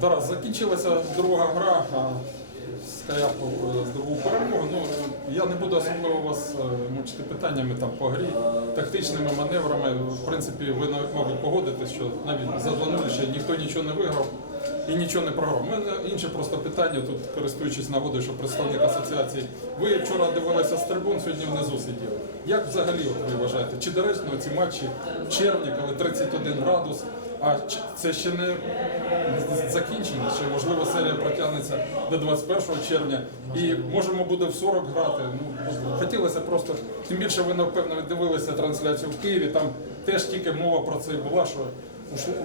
Тарас, закінчилася друга гра Каяпу е, другу перемогу. Ну, я не буду особливо вас е, мучити питаннями там, по грі, тактичними маневрами. В принципі, ви, мабуть, погодитесь, що навіть за два ще ніхто нічого не виграв і нічого не програв. У мене інше просто питання, тут користуючись нагодою, що представник асоціації. Ви вчора дивилися з трибун, сьогодні внизу сиділи. Як взагалі ви вважаєте, чи доречно ці матчі в червні, коли 31 градус, а це ще не закінчення, чи можливо серія протягнеться до 21 червня і можемо буде в 40 грати. Ну хотілося просто, тим більше ви напевно дивилися трансляцію в Києві. Там теж тільки мова про це була, що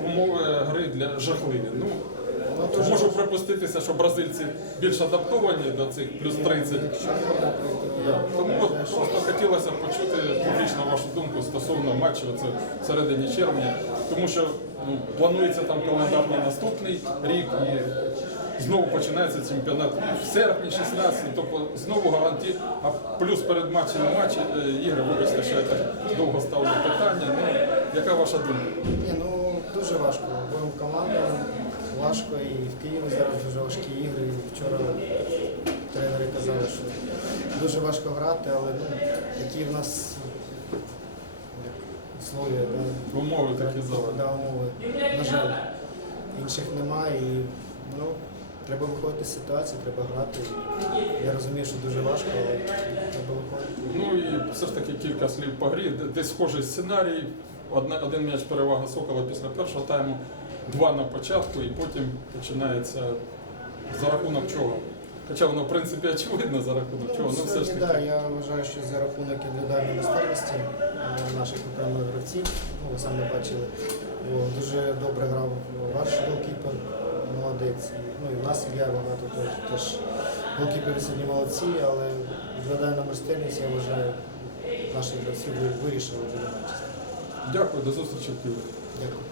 умови гри для жахливі. Ну можу припуститися, що бразильці більш адаптовані до цих плюс 30. Тому от просто хотілося почути стосовно матчу оце в середині червня, тому що ну, планується там календар на наступний рік і знову починається чемпіонат в серпні 16, тобто знову гарантії, а плюс перед матчем матчі е, ігри, вибачте, що я так довго ставлю питання. Ну, яка ваша думка? Ні, ну дуже важко. Обом командам важко і в Києві зараз дуже важкі ігри. І вчора тренери казали, що дуже важко грати, але ну, такі в нас условия, да, Умови такі зали. да, умови. На жаль, інших немає і ну, треба виходити з ситуації, треба грати. Я розумію, що дуже важко, але треба виходити. Ну і все ж таки кілька слів по грі. Десь схожий сценарій. Одна, один м'яч перевага Сокола після першого тайму, два на початку, і потім починається за рахунок чого. Хоча воно, в принципі, очевидно за рахунок чого. Ну, все ж таки. да, я вважаю, що за рахунок індивідуальної майстерності е, наших окремих гравців, ну, ви самі бачили, дуже добре грав ваш голкіпер, молодець. Ну і в нас Ілля багато теж. голкіпери сьогодні молодці, але індивідуальна майстерність, я вважаю, наших гравців вирішили буде. Дякую, до зустрічі в Києві. Дякую.